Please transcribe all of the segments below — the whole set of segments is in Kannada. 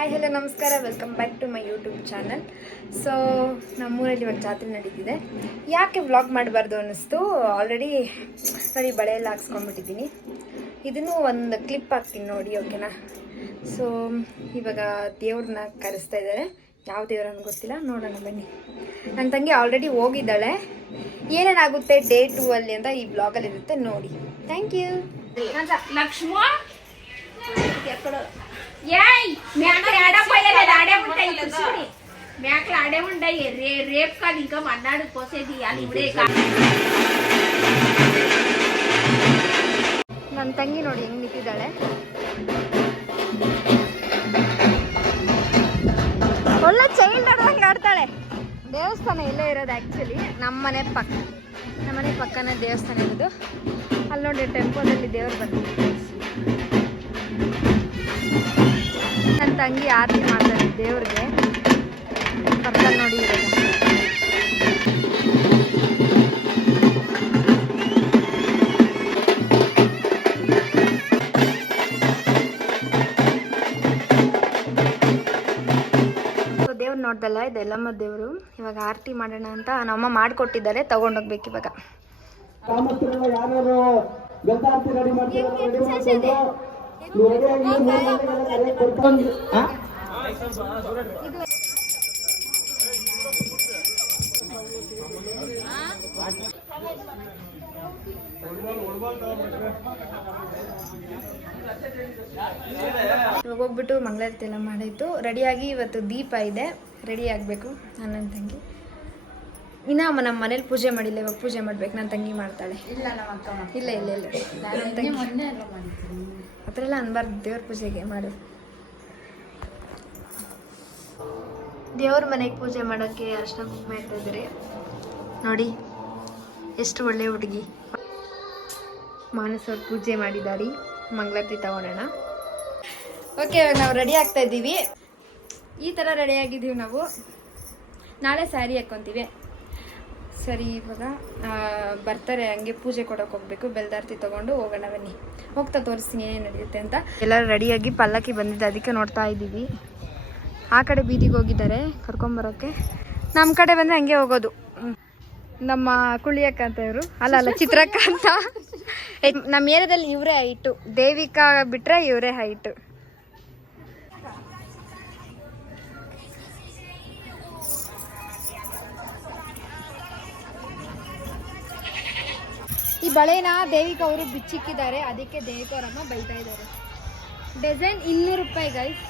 ಹಾಯ್ ಹಲೋ ನಮಸ್ಕಾರ. Welcome back to my YouTube channel so ನಮ್ಮೂರಲ್ಲಿ ಒಂದು ಜಾತ್ರೆ ನಡೀತಿದೆ. ಯಾಕೆ ವ್ಲಾಗ್ ಮಾಡಬಾರ್ದು ಅನ್ನಿಸ್ತು? ಆಲ್ರೆಡಿ ಸರಿ ಬಳೆ ಎಲ್ಲ ಹಾಕ್ಸ್ಕೊಂಡ್ಬಿಟ್ಟಿದ್ದೀನಿ. ಇದನ್ನು ಒಂದು ಕ್ಲಿಪ್ ಹಾಕ್ತೀನಿ ನೋಡಿ ಓಕೆನಾ ಸೊ ಇವಾಗ ದೇವ್ರನ್ನ ಕರೆಸ್ತಾ ಇದ್ದಾರೆ. ಯಾವ ದೇವ್ರನ್ನ ಗೊತ್ತಿಲ್ಲ. ನೋಡೋಣ ಬನ್ನಿ. ನನ್ನ ತಂಗಿ ಆಲ್ರೆಡಿ ಹೋಗಿದ್ದಾಳೆ. ಏನೇನಾಗುತ್ತೆ ಡೇ ಟೂ ಅಲ್ಲಿ ಅಂತ ಈ ಬ್ಲಾಗಲ್ಲಿ ಇರುತ್ತೆ ನೋಡಿ. ಥ್ಯಾಂಕ್ ಯು ಲಕ್ಷ್ಮ? ఏయ్ మేకలు ఆడపోయలేదు ఆడే ఉంటాయి చూడి మేకలు ఆడే ఉంటాయి రే రేపు కాదు ఇంకా మన్నాడు కోసేది అది ఇప్పుడే కాదు ನನ್ನ ತಂಗಿ ನೋಡಿ ಹೆಂಗ್ ನಿಂತಿದ್ದಾಳೆ ಒಳ್ಳೆ ಚೈಲ್ಡ್ ಆಡ್ದಂಗೆ ಆಡ್ತಾಳೆ ದೇವಸ್ಥಾನ ಇಲ್ಲೇ ಇರೋದು ಆ್ಯಕ್ಚುಲಿ ನಮ್ಮನೆ ಪಕ್ಕ ನಮ್ಮನೆ ಪಕ್ಕನೇ ದೇವಸ್ಥಾನ ಇರೋದು ಅಲ್ಲಿ ನೋಡಿ ಟೆಂಪೋದಲ್ಲಿ ದೇವ್ರು ಬರ್ತಿದೆ ನನ್ನ ತಂಗಿ ಆರತಿ ಮಾಡ್ತಾರೆ ದೇವ್ರಿಗೆ. ಪಕ್ಕದಲ್ಲಿ ನೋಡಿ ದೇವ್ರು ನೋಡ್ದಲ್ಲ ಇದು ಎಲ್ಲಮ್ಮ ದೇವರು. ಇವಾಗ ಆರತಿ ಮಾಡೋಣ ಅಂತ ನಮ್ಮಮ್ಮ ಮಾಡ್ಕೊಟ್ಟಿದ್ದಾರೆ ತಗೊಂಡೋಗ್ಬೇಕು ಇವಾಗ. ಹೋಗ್ಬಿಟ್ಟು ಮಂಗಳಾರತಿ ಎಲ್ಲ ಮಾಡಿತ್ತು ರೆಡಿಯಾಗಿ ಇವತ್ತು ದೀಪ ಇದೆ. ರೆಡಿ ಆಗಬೇಕು ನನ್ನ ತಂಗಿ. ಇನ್ನ ನಮ್ಮ ಮನೇಲಿ ಪೂಜೆ ಮಾಡಿಲ್ಲ, ಇವಾಗ ಪೂಜೆ ಮಾಡ್ಬೇಕು. ನನ್ನ ತಂಗಿ ಮಾಡ್ತಾಳೆ. ಇಲ್ಲ ಇಲ್ಲ ಇಲ್ಲ ಇಲ್ಲ. ನನ್ನ ತಂಗಿ ಆ ಥರ ಎಲ್ಲ ಅನ್ಬಾರ್ದು, ದೇವ್ರ ಪೂಜೆಗೆ ಮಾಡು ದೇವ್ರ ಮನೆಗೆ ಪೂಜೆ ಮಾಡೋಕ್ಕೆ ಅರ್ಶನ ಕುಂಕುಮ ಇದ್ದಾರೆ. ನೋಡಿ, ಎಷ್ಟು ಒಳ್ಳೆ ಹುಡುಗಿ. ಮಾನಸ ಪೂಜೆ ಮಾಡಿದಾರಿ. ಮಂಗಳಾರತಿ ತಗೊಳ್ಳೋಣ ಓಕೆ ನಾವು ರೆಡಿ ಆಗ್ತಾ ಇದ್ದೀವಿ. ಈ ಥರ ರೆಡಿ ಆಗಿದ್ದೀವಿ ನಾವು. ನಾಳೆ ಸ್ಯಾರಿ ಹಾಕ್ಕೊಂತೀವಿ ಸರಿ, ಇವಾಗ ಬರ್ತಾರೆ, ಹಂಗೆ ಪೂಜೆ ಕೊಡೋಕೆ ಹೋಗ್ಬೇಕು, ಬೆಲ್ದಾರ್ತಿ ತಗೊಂಡು ಹೋಗೋಣ ಬನ್ನಿ. ಹೋಗ್ತಾ ತೋರಿಸ್ತೀನಿ ಏನ್ ನಡೆಯುತ್ತೆ ಅಂತ. ಎಲ್ಲರೂ ರೆಡಿಯಾಗಿ ಪಲ್ಲಕ್ಕಿ ಬಂದಿದ್ದೆ ಅದಕ್ಕೆ ನೋಡ್ತಾ ಇದ್ದೀವಿ. ಆ ಕಡೆ ಬೀದಿಗೆ ಹೋಗಿದ್ದಾರೆ ಕರ್ಕೊಂಬರೋಕ್ಕೆ ನಮ್ಮ ಕಡೆ ಬಂದರೆ ಹಂಗೆ ಹೋಗೋದು. ನಮ್ಮ ಕುಳಿಯಕ್ಕ ಅಂತ ಇವರು. ಅಲ್ಲ ಅಲ್ಲ, ಚಿತ್ರಕ್ಕ ಅಂತ. ನಮ್ಮ ಏರಿಯಾದಲ್ಲಿ ಇವರೇ ಹೈಟು ದೇವಿಕಾ ಬಿಟ್ರೆ ಇವರೇ ಹೈಟು ಬಳೆನ ದೇವಿಕ ಅವರು ಬಿಚ್ಚಿಕ್ಕಿದ್ದಾರೆ. ಅದಕ್ಕೆ ದೇವಿಕ ಅವರಮ್ಮ ಬೈತಾ ಇದ್ದಾರೆ. ಡಿಸೈನ್ ಇನ್ನೂರು ರೂಪಾಯಿ ಗೈಸ್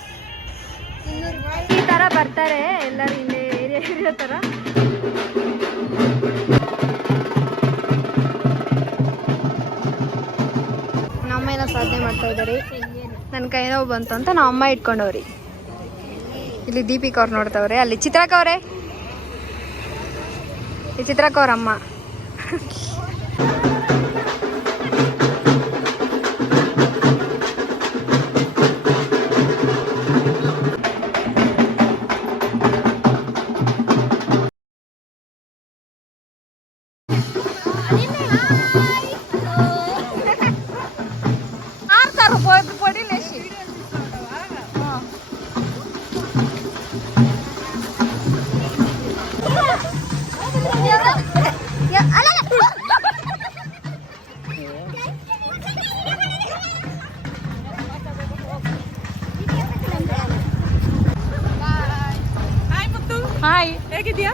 ಇನ್ನೂರು ರೂಪಾಯಿ. ಈ ಥರ ಬರ್ತಾರೆ ಎಲ್ಲರೂ ಇಲ್ಲಿ ಏರಿಯಾ ಏರಿಯಾ ಥರ ನಮ್ಮ ಏನ ಸಾಧನೆ ಮಾಡ್ತಾ ಇದ್ದಾರೆ. ನನ್ನ ಕೈ ನೋವು ಬಂತು ಅಂತ ನಾವು ಅಮ್ಮ ಇಟ್ಕೊಂಡವ್ರಿ. ಇಲ್ಲಿ ದೀಪಿಕಾ ಅವ್ರು ನೋಡ್ತಾವ್ರೆ. ಅಲ್ಲಿ ಚಿತ್ರಕ್ಕ ಅವರೇ. ಈ ಚಿತ್ರಕ್ಕ ಹೇಗಿದ್ಯಾ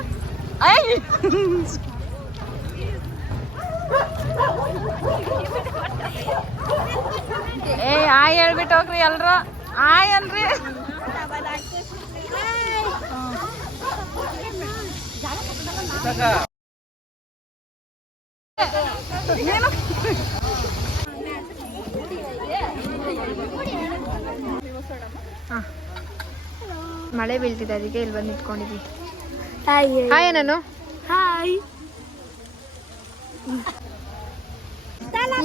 ಏ ಆಯ್ ಹೇಳ್ಬಿಟ್ಟು ಹೋಗ್ರಿ ಎಲ್ರು. ಆಯ್ ಅನ್ರಿ. ಮಳೆ ಬೀಳ್ತಿದೆ ಅದಕ್ಕೆ ಇಲ್ಲಿ ಬಂದು ನಿಂತ್ಕೊಂಡಿದ್ವಿ. ಹಾಯ್ ನಾನು ಹಾಯ್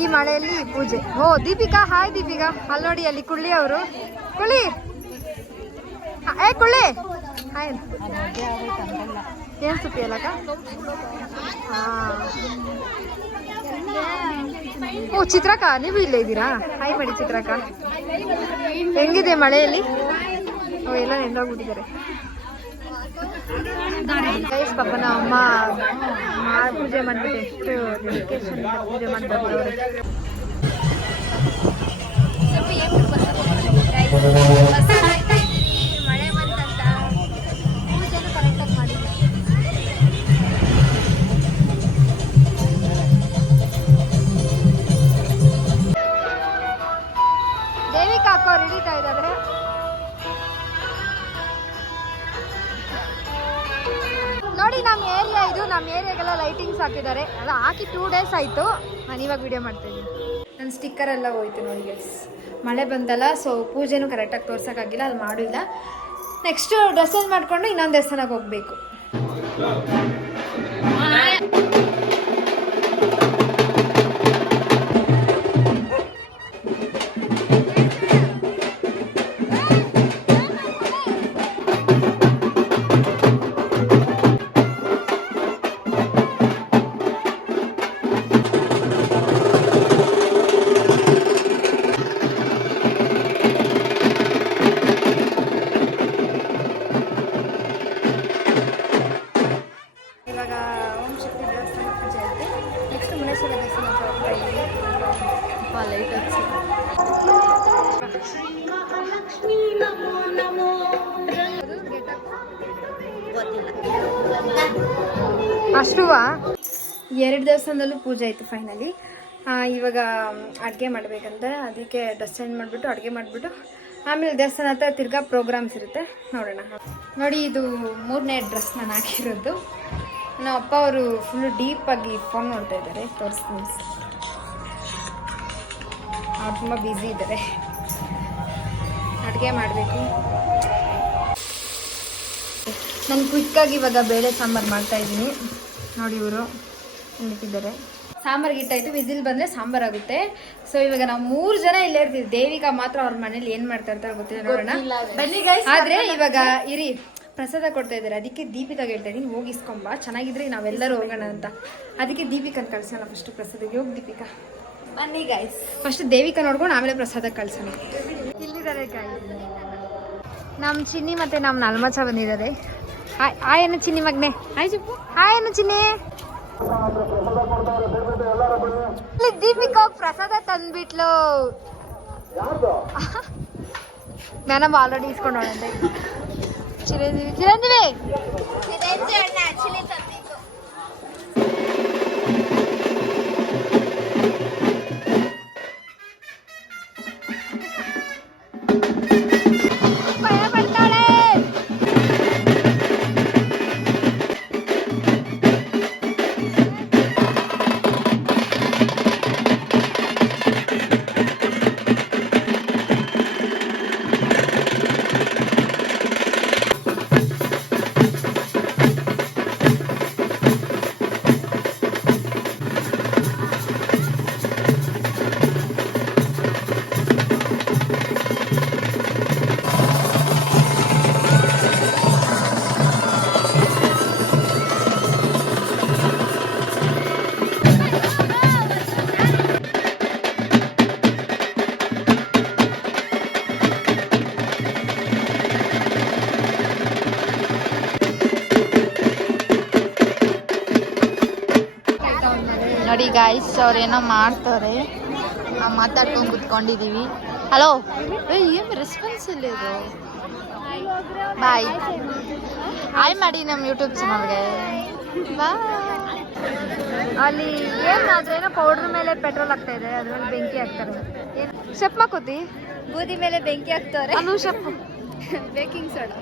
ಈ ಮಳೆಯಲ್ಲಿ ಪೂಜೆ. ಓ ದೀಪಿಕಾ ಹಾಯ್ ದೀಪಿಕಾ. ಅಲ್ಲೋಡಿ ನೋಡಿ ಅಲ್ಲಿ ಕುಳ್ಳಿ ಅವರು. ಕುಳ್ಳಿ! ಏ ಕುಳ್ಳಿ! ಹಾಯ್ ಏನ್ ಸುತ್ತಿ ಅಲ್ಲಕ್ಕ ಓ ಚಿತ್ರಕ್ಕ ನೀವು ಇಲ್ಲೇ ಇದ್ದೀರಾ? ಹಾಯ್ ಮಾಡಿ ಚಿತ್ರಕ್ಕ. ಹೆಂಗಿದೆ ಮಳೆಯಲ್ಲಿ? ಓ ಎಲ್ಲ ನೆಂದೋಗ್ಬಿಟ್ಟಿದ್ದಾರೆ ಗೈಸ್ ಪಾಪ ನಮ್ಮ ಅಮ್ಮ ಮಾ ಪೂಜೆ ಮಾಡ್ಬಿಟ್ಟು ಎಷ್ಟು ಡೆಡಿಕೇಶನ್ ಪೂಜೆ ಮಾಡ್ತಾರೆ ಮಳೆ ಬಂತಂತ ಪೂಜೆನೂ ಕರೆಕ್ಟಾಗಿ ಮಾಡಿಲ್ಲ ದೇವಿಕಾ ಅಕ್ಕ ಅವ್ರು ಹಿಡಿತಾ ಇದ್ದಾರೆ ನೋಡಿ ನಮ್ಮ ಏರಿಯಾ ಇದು ನಮ್ಮ ಏರಿಯಾಗೆಲ್ಲ ಲೈಟಿಂಗ್ಸ್ ಹಾಕಿದ್ದಾರೆ. ಅಲ್ಲ, ಹಾಕಿ ಟೂ ಡೇಸ್ ಆಯಿತು. ನಾನು ಇವಾಗ ವಿಡಿಯೋ ಮಾಡ್ತೀನಿ. ನನ್ನ ಸ್ಟಿಕ್ಕರ್ ಎಲ್ಲ ಹೋಯ್ತು ನೋಡಿ ಗೈಸ್ ಮಳೆ ಬಂದಲ್ಲ ಸೊ ಪೂಜೆನೂ ಕರೆಕ್ಟಾಗಿ ತೋರ್ಸೋಕ್ಕಾಗಿಲ್ಲ, ಅದು ಮಾಡಿಲ್ಲ. ನೆಕ್ಸ್ಟ್ ಡ್ರೆಸ್ ಚೇಂಜ್ ಮಾಡಿಕೊಂಡು ಇನ್ನೊಂದು ದೇವಸ್ಥಾನಕ್ಕೆ ಹೋಗಬೇಕು. ದೇವಸ್ಥಾನದಲ್ಲೂ ಪೂಜೆ ಆಯಿತು ಫೈನಲಿ ಇವಾಗ ಅಡುಗೆ ಮಾಡಬೇಕಂತ. ಅದಕ್ಕೆ ಡ್ರೆಸ್ ಚೇಂಜ್ ಮಾಡಿಬಿಟ್ಟು ಅಡುಗೆ ಮಾಡಿಬಿಟ್ಟು ಆಮೇಲೆ ದೇವಸ್ಥಾನ ಹತ್ರ ತಿರ್ಗಾ ಪ್ರೋಗ್ರಾಮ್ಸ್ ಇರುತ್ತೆ. ನೋಡೋಣ. ನೋಡಿ, ಇದು ಮೂರನೇ ಡ್ರೆಸ್ ನಾನು ಹಾಕಿರೋದು. ನಮ್ಮ ಅಪ್ಪ ಅವರು ಫುಲ್ಲು ಡೀಪಾಗಿ ಫೋನ್ ನೋಡ್ತಾ ಇದ್ದಾರೆ. ತೋರಿಸ್ತೀನಿ. ಅವ್ರು ತುಂಬ ಬ್ಯುಸಿ ಇದ್ದಾರೆ. ಅಡುಗೆ ಮಾಡಬೇಕು. ನಾನು ಕ್ವಿಕ್ಕಾಗಿ ಇವಾಗ ಬೇಳೆ ಸಾಂಬಾರು ಮಾಡ್ತಾಯಿದ್ದೀನಿ ನೋಡಿ ಇವರು. ನಿಂತಿದ್ದಾರೆ ಸಾಂಬಾರ್ ಗಿಟ್ಟಾಯ್ತು ವಿಸಿಲ್ ಬಂದರೆ ಸಾಂಬಾರ್ ಆಗುತ್ತೆ. ಸೊ ಇವಾಗ ನಾವು ಮೂರು ಜನ ಇಲ್ಲೇ ಇರ್ತೀವಿ. ದೇವಿಕಾ ಮಾತ್ರ ಅವ್ರ ಮನೇಲಿ ಏನು ಮಾಡ್ತಾ ಇರ್ತಾರೆ ಗೊತ್ತಿಲ್ಲ ನೋಡೋಣ. ಬನ್ನಿ ಆದ್ರೆ ಇವಾಗ ಇರಿ ಪ್ರಸಾದ ಕೊಡ್ತಾ ಇದ್ದಾರೆ. ಅದಕ್ಕೆ ದೀಪಿಕಾಗ ಹೇಳ್ತಾ ಇದ್ದೀನಿ ಹೋಗಿ ಇಸ್ಕೊಂಬ ಚೆನ್ನಾಗಿದ್ರೆ ನಾವೆಲ್ಲರೂ ಹೋಗೋಣ ಅಂತ. ಅದಕ್ಕೆ ದೀಪಿಕನ್ ಕಳ್ಸೋಣ ಫಸ್ಟ್ ಪ್ರಸಾದಕ್ಕೆ. ಹೋಗಿ ದೀಪಿಕಾ. ಬನ್ನಿ ಗಾಯ್ಸ್ ಫಸ್ಟ್ ದೇವಿಕಾ ನೋಡ್ಕೊಂಡು ಆಮೇಲೆ ಪ್ರಸಾದ ಕಳ್ಸೋಣ. ಇಲ್ಲಿದ್ದಾರೆ ಗಾಯ್ಸ್ ನಮ್ಮ ಚಿನ್ನಿ ಮತ್ತೆ ನಮ್ಮ ನಲ್ಮಚ ಬಂದಿದ್ದಾರೆ. ಹಾಯ್ ಚಿನ್ನಿ ಮಗ್ನೆ. ಹಾಯ್ ಚಿಪ್ಪು ಹಾಯ್ ಚಿನ್ನಿ. ದೀಪಿಕಾ ಪ್ರಸಾದ ತಂದ್ಬಿಟ್ಲು ನಾನಮ್ಮ ಆಲ್ರೆಡಿ ಇಸ್ಕೊಂಡೋಣಂತೆ ಚಿರಂಜೀವಿ ಚಿರಂಜೀವಿ ಭಯ ಅವ್ರು ಏನೋ ಮಾಡ್ತಾರೆ. ನಾವು ಮಾತಾಡ್ಕೊಂಡು ಕುತ್ಕೊಂಡಿದ್ದೀವಿ ಹಲೋ ಏನು ರೆಸ್ಪಾನ್ಸ್ ಇಲ್ಲ ಇದು? ಬಾಯ್ ಹಾಯ್ ಮಾಡಿ ನಮ್ಮ ಯೂಟ್ಯೂಬ್ ಚಾನಲ್ಗೆ ಅಲ್ಲಿ ಏನು ಆದರೆ ಏನೋ ಪೌಡ್ರ್ ಮೇಲೆ ಪೆಟ್ರೋಲ್ ಆಗ್ತಾ ಇದೆ ಅದ್ರ ಮೇಲೆ ಬೆಂಕಿ ಹಾಕ್ತಾರೆ. ಶಪ್ ಮಾಕೋತಿ ಬೂದಿ ಮೇಲೆ ಬೆಂಕಿ ಹಾಕ್ತಾರೆ ಅದು ಶಪ್ ಬೇಕಿಂಗ್ ಸೋಡಾ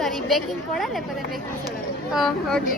ಸರಿ ಬೇಕಿಂಗ್ ಪೌಡರ್ ಬೇಕಿಂಗ್ ಸೋಡಾ ಹಾಂ ಓಕೆ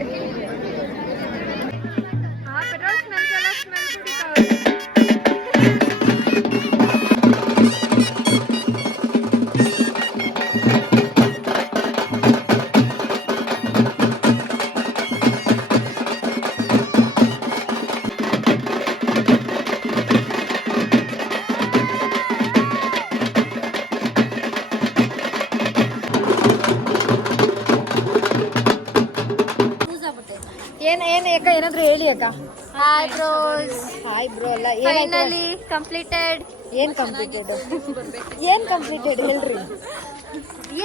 ಏನ್ ಏನ್ ಅಕ್ಕ ಏನಾದ್ರು ಹೇಳಿ ಅಕ್ಕ. ಹಾಯ್ ಬ್ರೋಸ್ ಹಾಯ್ ಬ್ರೋ ಅಲ್ಲ ಫೈನಲಿ ಕಂಪ್ಲೀಟೆಡ್ ಏನ್ ಕಂಪ್ಲೀಟೆಡ್ ಏನ್ ಕಂಪ್ಲೀಟೆಡ್ ಹೇಳ್ರಿ.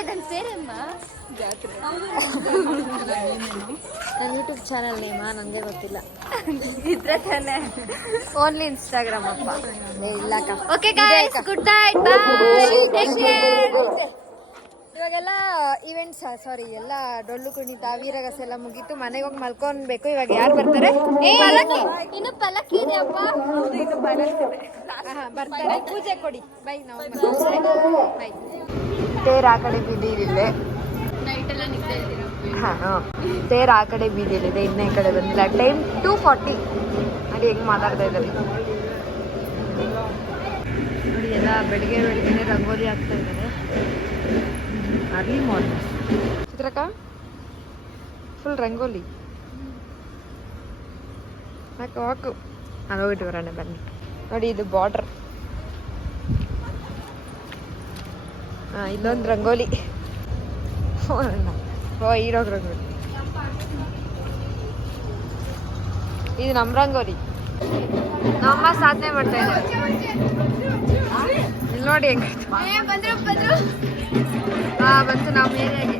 ನನ್ನ ಸೇರಮ್ಮ ಜಾತ್ರೆ ನನ್ನ ಯೂಟ್ಯೂಬ್ ಚಾನಲ್ ನೇಮಾ ನನಗೆ ಗೊತ್ತಿಲ್ಲ. ಇದ್ರೆ ತಾನೇ. ಓನ್ಲಿ ಇನ್ಸ್ಟಾಗ್ರಾಮ್ ಅಪ್ಪ. ಏ ಇಲ್ಲಕ್ಕ okay guys good night bye take care ಇವಾಗೆಲ್ಲ ಇವೆಂಟ್ಸ್ ಸಾರಿ ಎಲ್ಲ ಡೊಳ್ಳು ಕುಣಿತ ವೀರಗಸ ಎಲ್ಲ ಮುಗೀತು. ಮನೆಗೆ ಹೋಗಿ ಮಲ್ಕೊನ್ಬೇಕು. ಇವಾಗ ಯಾರು ಬರ್ತಾರೆ? ಪಲ್ಲಕ್ಕಿ ಇನ್ನು ಪಲ್ಲಕ್ಕಿ ಇದೆ ಅಪ್ಪ. ಇನ್ನು ಬರ್ತಾರೆ. ಪೂಜೆ ಕೊಡಿ. ಬೈ ನಾವು ಬೈ. ತೇರ್ ಆ ಕಡೆ ಬೀದಿಲಿದೆ. ಹಾಂ ಹಾಂ. ತೇರ್ ಆ ಕಡೆ ಬೀದಿಲಿದೆ. ಇನ್ನೇ ಕಡೆ ಬಂದಿಲ್ಲ. ಟೈಮ್ ಟೂ ಫಾರ್ಟಿ ನೋಡಿ ಹೆಂಗೆ ಮಾತಾಡ್ತಾ ಇದ್ದಾರೆ. ನೋಡಿ ಎಲ್ಲ ಬೆಳಿಗ್ಗೆ ಬೆಳಿಗ್ಗೆ ರಂಗೋಲಿ ಹಾಕ್ತಾ ಇದ್ದಾರೆ. ಅರ್ಲಿ ಮಾರ್ನಿಂಗ್ ಚಿತ್ರಕ ಫುಲ್ ರಂಗೋಲಿ ಹಾಕು ಹಾಕು ಅದು ಹೋಗಿಟ್ಟು ಬರೋಣ ಬನ್ನಿ ನೋಡಿ ಇದು ಬಾರ್ಡ್ರ್ ಹಾಂ ಇಲ್ಲೊಂದು ರಂಗೋಲಿ ನೋಡೋಣ ಓ ಹೀರೋಗ್ ರಂಗೋಲಿ ಇದು ನಮ್ಮ ರಂಗೋಲಿ ನಮ್ಮಮ್ಮ ಸಾಧನೆ ಮಾಡ್ತಾ ಇದ್ದಾರೆ ಇಲ್ಲಿ ನೋಡಿ ಹೆಂಗಾಯ್ತು. ಹಾ ಬಂತು ನಮ್ಮ ಏರಿಯಾಗೆ